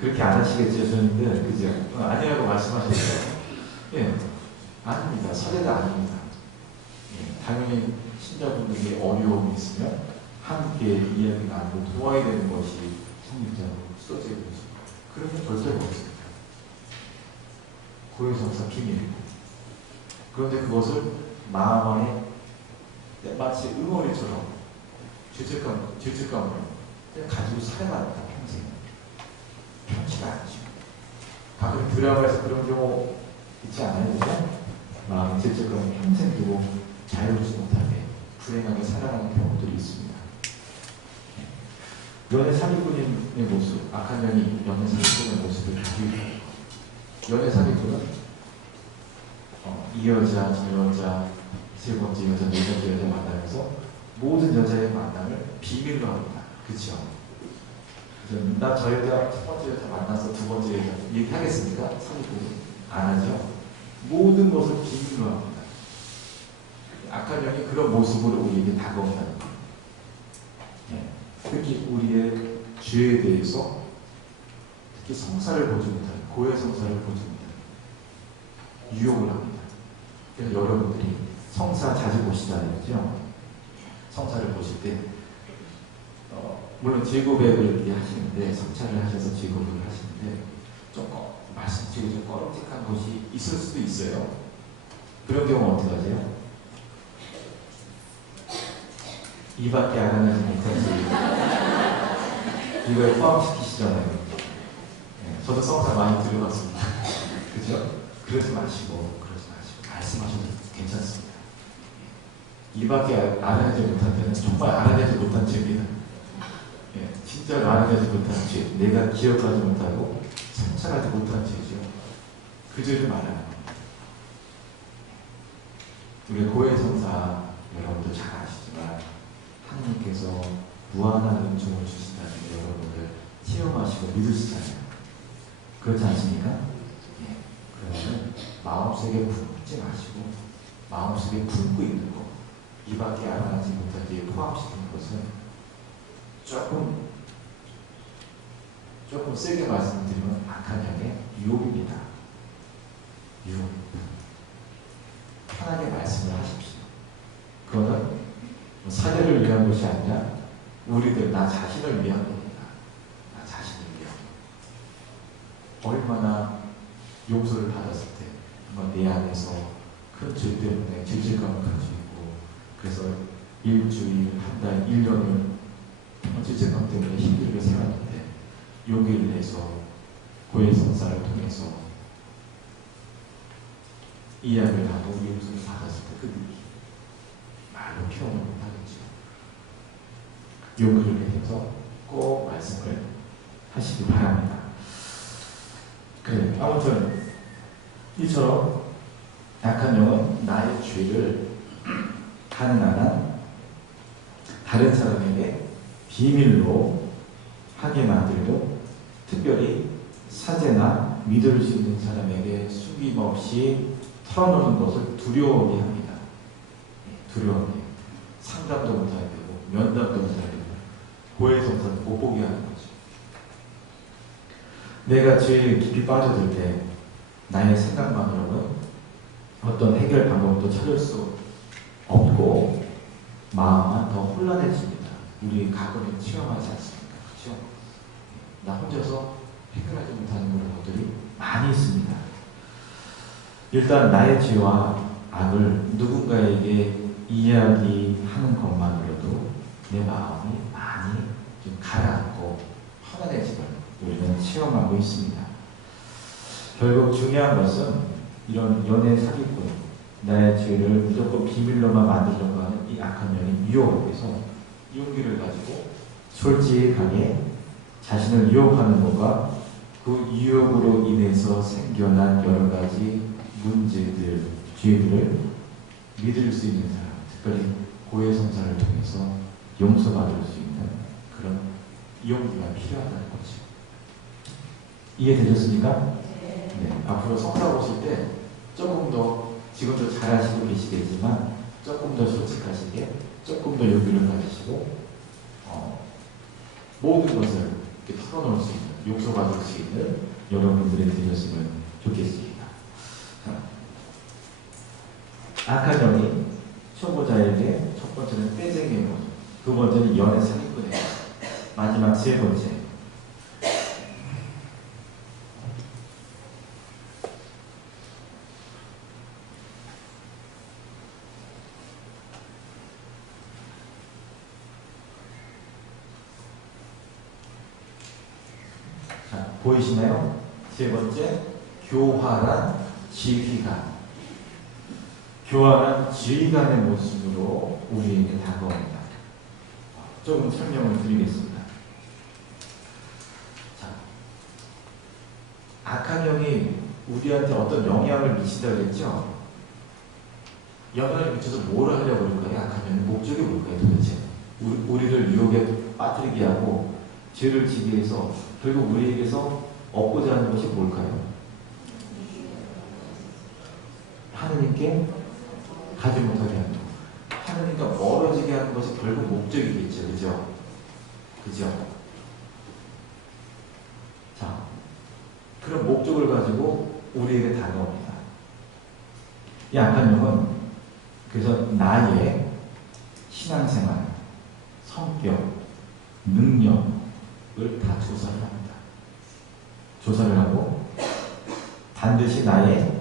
그렇게 안 하시겠죠, 저는데, 그죠? 아니라고 말씀하셨어요. 예, 아닙니다. 사례가 아닙니다. 예, 당연히 신자분들이 어려움이 있으면 함께 이야기 나누고 도와야 되는 것이 성립자로 써져 있는 것입니다. 그러면 절대 없습니다. 고해성사 비밀이고. 그런데 그것을 마음 안에 마치 응어리처럼 죄책감을 그냥 가지고 살아갑니다. 평생. 편치가 않죠. 가끔 드라마에서 그런 경우 있지 않아요? 그죠? 마음 죄책감을 평생 두고 자유롭지 못하게 불행하게 살아가는 경우들이 있습니다. 연애 사기꾼의 모습, 악한 년이 연애 사기꾼의 모습을 가지고 있는 거. 연애 사기꾼은 이 여자, 저 여자, 세 번째 여자, 네 번째 여자 만나면서 모든 여자의 만남을 비밀로 합니다. 그렇죠? 나 저 여자 첫 번째 여자 만나서 두 번째 여자 얘기하겠습니까? 사기꾼이 안 하죠. 모든 것을 비밀로 합니다. 악한 영이 그런 모습으로 우리에게 다가온다는 거예요. 네. 특히 우리의 죄에 대해서 특히 성사를 보지 못하는 고해 성사를 보지 못하는 유혹을 합니다. 그래서 여러분들이 성사 자주 보시잖아요, 그죠? 성사를 보실 때 물론 제고백을 이렇게 하시는데 성찰을 하셔서 제고백을 하시는데 좀 말씀드리고 좀 꺼름직한 것이 있을 수도 있어요. 그런 경우 어떻게 하세요? 이밖에 안 하는 괜찮지. 이거에 포함시키시잖아요. 네, 저도 성사 많이 들어봤습니다. 그죠? 그러지 마시고 말씀하셔도 괜찮습니다. 이밖에 알아내지 못한 때는 정말 알아내지 못한 죄입니다. 예, 진짜로 알아내지 못한 죄, 내가 기억하지 못하고 성찰하지 못한 죄죠. 그 죄를 말하는 겁니다. 우리 고해성사 여러분도 잘 아시지만 하나님께서 무한한 은총을 주신다는 게 여러분들 체험하시고 믿으시잖아요. 그렇지 않습니까? 예, 그러면 마음속에 품지 마시고 마음속에 품고 있는 것, 이밖에 알아내지 못한 죄에 포함시키는 것은 조금 세게 말씀드리면 악한 영의 유혹입니다. 유혹입니다. 편하게 말씀을 하십시오. 그거는 사례를 위한 것이 아니라 우리들, 나 자신을 위한 겁니다. 나 자신을 위한 것. 얼마나 용서를 받았을 때 내 안에서 큰 죄 때문에 죄책감을 가지고 있고, 그래서 일주일, 한 달, 1년을 죄책감 때문에 힘들게 살았는데 용기를 내서 고해성사를 통해서 이야기를 하고 용서를 받았을 때 그 느낌 말로 표현을 못하겠죠. 용기를 내서 꼭 말씀을 하시기 바랍니다. 그래, 아무튼 이처럼 약한 영은 나의 죄를 가능한 한 다른 사람에게 비밀로 하게 만들고, 특별히 사제나 믿을 수 있는 사람에게 숨김없이 털어놓는 것을 두려워하게 합니다. 두려워하게. 상담도 못하게 되고 면담도 못하게 되고 고해성사를 못 보게 하는 거죠. 내가 죄에 깊이 빠져들 때 나의 생각만으로는 어떤 해결 방법도 찾을 수 없고 마음만 더 혼란해집니다. 우리 과거에 체험하지 않습니까? 그렇죠? 나 혼자서 해결하지 못하는 그런 것들이 많이 있습니다. 일단 나의 죄와 악을 누군가에게 이야기하는 것만으로도 내 마음이 많이 좀 가라앉고 편안해짐을 우리는 체험하고 있습니다. 결국 중요한 것은 이런 연애 사기꾼, 나의 죄를 무조건 비밀로만 만들려고 하는 이 악한 영의 유혹에서 용기를 가지고 솔직하게 자신을 유혹하는 것과 그 유혹으로 인해서 생겨난 여러 가지 문제들, 죄들을 믿을 수 있는 사람, 특별히 고해성사를 통해서 용서받을 수 있는 그런 용기가 필요하다는 거죠. 이해되셨습니까? 네. 앞으로 성사 보실 때 조금 더, 지금도 잘 하시고 계시겠지만 조금 더 솔직하시게, 조금 더 용기를 가지시고 모든 것을 이렇게 털어놓을 수 있는, 욕설받을 수 있는 여러분들이 되셨으면 좋겠습니다. 악한 영이 초보자에게 첫 번째는 떼쟁이의 모습, 두 번째는 연애 사기꾼의 모습, 마지막 세 번째 보이시나요? 세 번째, 교활한 지휘관. 교활한 지휘관의 모습으로 우리에게 다가옵니다. 조금 설명을 드리겠습니다. 자, 악한 영이 우리한테 어떤 영향을 미친다고 했죠? 영향을 미쳐서 뭘 하려고 그럴까요? 악한 영의 목적이 뭘까요, 도대체? 우리를 유혹에 빠뜨리게 하고 죄를 지기 위해서 결국 우리에게서 얻고자 하는 것이 뭘까요? 하느님께 가지 못하게 하는 것. 하느님과 멀어지게 하는 것이 결국 목적이겠죠. 그죠? 그죠? 자, 그런 목적을 가지고 우리에게 다가옵니다. 이 악한 영은 그래서 나의 신앙생활, 성격, 능력을 다 조사를 합니다. 조사를 하고 반드시 나의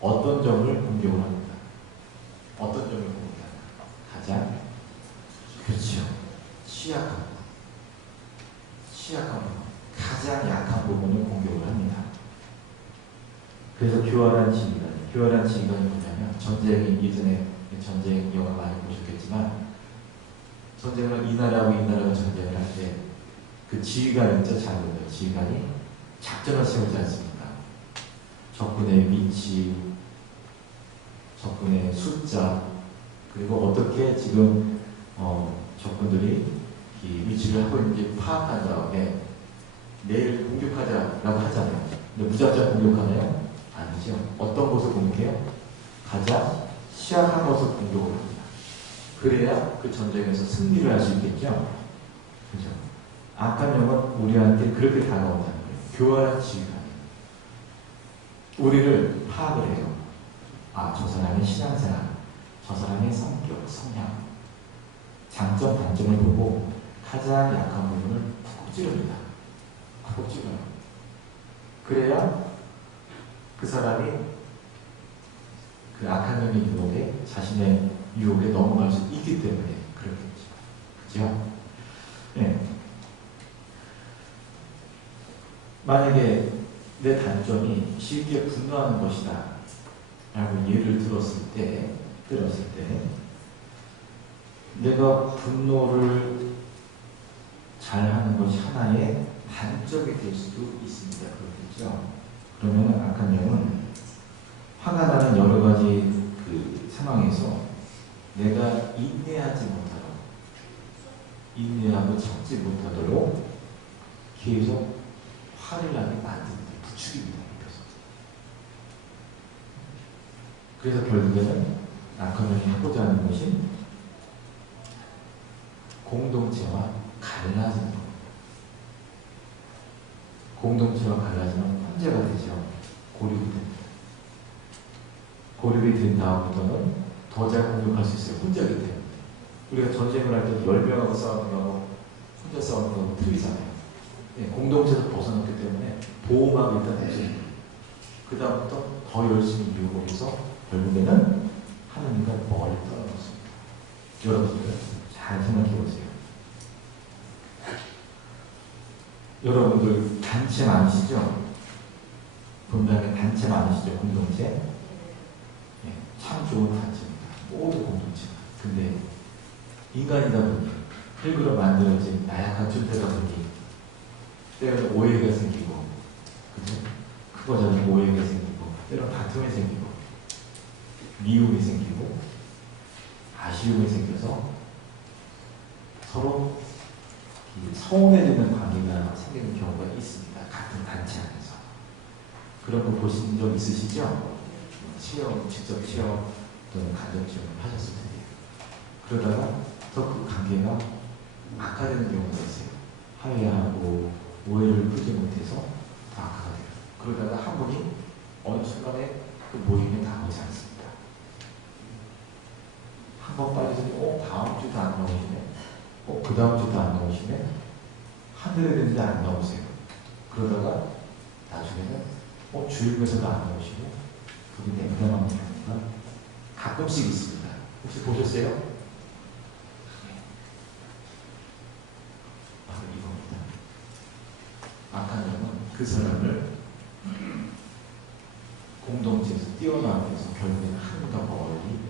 어떤 점을 공격을 합니다. 어떤 점을 공격합니까? 가장 그렇죠. 취약한 부분, 가장 약한 부분을 공격을 합니다. 그래서 교활한 지휘관이 뭐냐면 전쟁이 예전에 전쟁 영화 많이 보셨겠지만 전쟁을 이 나라하고 이 나라가 전쟁을 할 때 그 지휘관이 진짜 잘 보여요. 지휘관이 작전을 세우지 않습니까? 적군의 위치, 적군의 숫자, 그리고 어떻게 지금 적군들이 이 위치를 하고 있는지 파악한 다음에 내일 공격하자라고 하잖아요. 근데 무작정 공격하나요? 아니죠. 어떤 곳을 공격해요? 가장 취약한 곳을 공격을 합니다. 그래야 그 전쟁에서 승리를 할 수 있겠죠. 그죠? 악한 영은 우리한테 그렇게 다가온다는 거예요. 교활한 지휘관이에요. 우리를 파악을 해요. 아, 저 사람의 신앙생활, 저 사람의 성격, 성향, 장점, 단점을 보고 가장 약한 부분을 푹 찌릅니다. 푹 찌르요. 그래야 그 사람이 그 악한 영의 유혹에, 자신의 유혹에 넘어갈 수 있기 때문에 그렇겠죠. 그죠? 네. 만약에 내 단점이 쉽게 분노하는 것이다 라고 예를 들었을 때 내가 분노를 잘하는 것이 하나의 단점이 될 수도 있습니다. 그렇겠죠? 그러면 악한 영은 화가 나는 여러 가지 그 상황에서 내가 인내하고 참지 못하도록 계속 화를 나게 만듭니다. 부추깁니다. 그래서 결국에는 악한 영이 하고자 하는 것이 공동체와 갈라지는 겁니다. 공동체와 갈라지면 혼재가 되죠. 고립이 됩니다. 고립이 된 다음부터는 더 잘 공격할 수 있어요. 혼자기 때문에. 우리가 전쟁을 할 때 10명하고 싸우는 거하고 혼자 싸우는 거하고 틀리잖아요. 네, 공동체에서 벗어났기 때문에 보호막이 일단 없습니다. 그 다음부터 더 열심히 유혹을 해서 결국에는 하나님과 멀리 떨어졌습니다. 여러분들 잘 생각해 보세요. 여러분들 단체 많으시죠? 분명히 단체 많으시죠? 공동체? 네, 참 좋은 단체입니다. 모두 공동체다. 근데 인간이다 보니 흙으로 만들어진 나약한 존재다 보니 때로는 오해가 생기고, 그죠? 크고 작은 오해가 생기고, 때로는 다툼이 생기고, 미움이 생기고, 아쉬움이 생겨서 서로 서운해지는 관계가 생기는 경우가 있습니다. 같은 단체 안에서. 그런 거 보신 적 있으시죠? 직접 체험 또는 간접 체험을 하셨을 텐데. 그러다가 더 그 관계가 악화되는 경우가 있어요. 화해하고 오해를 풀지 못해서 더 악화가 돼요. 그러다가 한 분이 어느 순간에 그 모임에 나오지 않습니다. 한 번 빠지더니 다음 주도 안 나오시네. 그 다음 주도 안 나오시네. 하늘에 있는데 안 나오세요. 그러다가 나중에는 주일교에서도 안 나오시고 그게 냉담한 경우가 가끔씩 있습니다. 혹시 보셨어요? 바로 이겁니다. 악한 영은 그 사람을 공동체에서 뛰어나면서 결국에는 한과 멀리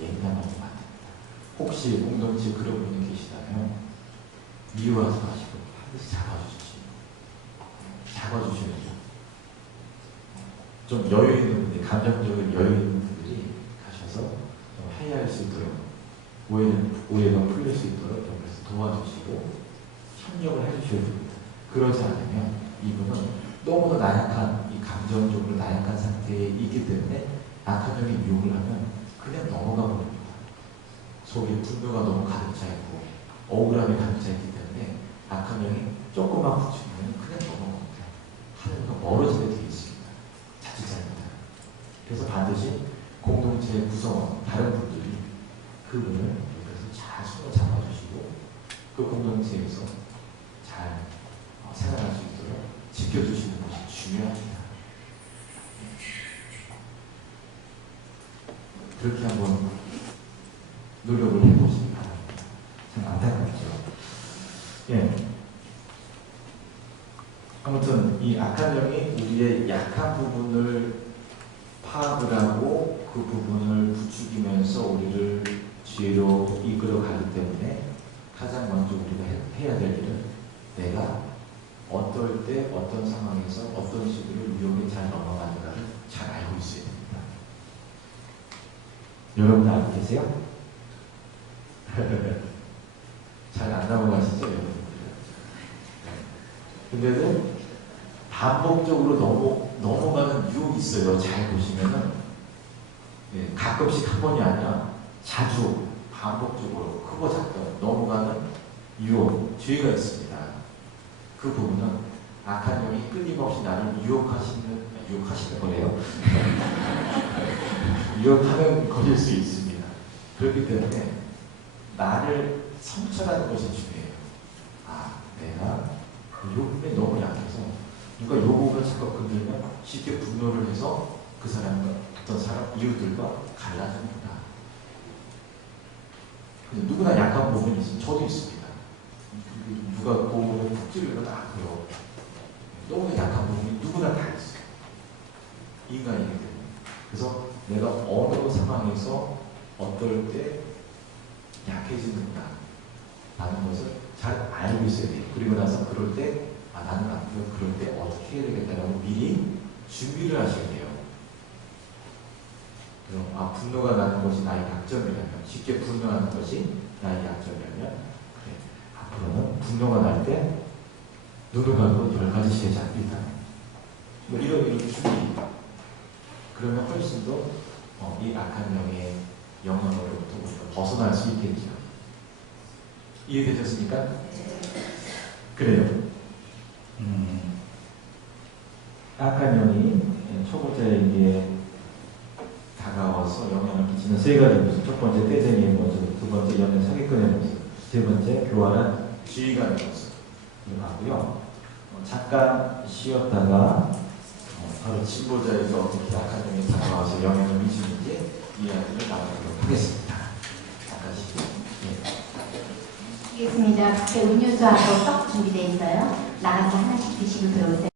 냉담하게 만듭니다. 혹시 공동체에 그런 분이 계시다면 미워하지 마시고 반드시 잡아주셔야죠. 좀 여유 있는 분들이, 감정적인 여유 있는 분들이 가셔서 좀 화해할 수 있도록 오해가 풀릴 수 있도록 옆에서 도와주시고 협력을 해주셔야 됩니다. 그러지 않으면 이분은 너무나 나약한, 이 감정적으로 나약한 상태에 있기 때문에 악한 영이 유혹을 하면 그냥 넘어가 버립니다. 속에 분노가 너무 가득 차 있고 억울함이 가득 차 있기 때문에 악한 영이 조금만 부추기면 그냥 넘어갑니다. 하늘과 멀어지게 되어 있습니다. 자칫 잘못하면. 그래서 반드시 공동체의 구성원, 다른 분들이 그분을 옆에서 잘 손을 잡아주시고 그 공동체에서 잘 생활할 수 있도록 지켜주시는 것이 중요합니다. 그렇게 한번 노력을 해보시기 바랍니다. 참 안타깝죠. 예. 아무튼 이 악한 영이 우리의 약한 부분을 파악을 하고 그 부분을 부추기면서 우리를 죄로 이끌어가기 때문에 가장 먼저 우리가 해야 될 일은 내가 어떨 때 어떤 상황에서 어떤 식으로 유혹에 잘 넘어가는가를 잘 알고 있어야 됩니다. 여러분 알고 계세요? 잘 안 넘어가시죠, 여러분들? 근데도 반복적으로 넘어가는 유혹이 있어요. 잘 보시면은 가끔씩 한 번이 아니라 자주 반복적으로 크고 작고 넘어가는 유혹, 죄가 있습니다. 그 부분은 악한 영이 끊임없이 나를 유혹하시는 거래요. 유혹하는 것일 수 있습니다. 그렇기 때문에 나를 성찰하는 것이 중요해요. 내가 유혹에 너무 약해서 누가 요구를 자꾸 건들면 쉽게 분노를 해서 그 사람과 어떤 이웃들과 갈라집니다. 누구나 약한 부분이 있습니다. 저도 있습니다. 누가 고음을 푹 찌르면 그래요. 너무 약한 부분이 누구나 다 있어요. 인간이기 때문에. 그래서 내가 어느 상황에서 어떨 때 약해지는가 라는 것을 잘 알고 있어야 돼요. 그리고 나서 그럴 때 나는 앞으로 그럴 때 어떻게 해야 되겠다라고 미리 준비를 하셔야 돼요. 그럼 분노가 나는 것이 나의 약점이라면, 쉽게 분노하는 것이 나의 약점이라면, 그래, 앞으로는 분노가 날 때 눈을 감고 10가지 시작 일단 이런 준비. 그러면 훨씬 더 이 악한 영의 영향으로부터 우리가 벗어날 수 있겠죠. 이해되셨습니까? 그래요. 악한 영이 초보자에게 다가와서 영향을 끼치는 세 가지 모습. 첫 번째, 떼쟁이의 모습. 두 번째, 연애 사기꾼의 모습. 세 번째, 교활한 지휘관의 모습. 하고요. 잠깐 쉬었다가 바로 진보자에게 어떻게 악한 영이 다가와서 영향을 미치는지 이야기를 나누도록 하겠습니다. 잠깐 쉬고. 알겠습니다. 밖에 음료수하고 떡 준비되어 있어요. 나가서 하나씩 드시고 들어오세요.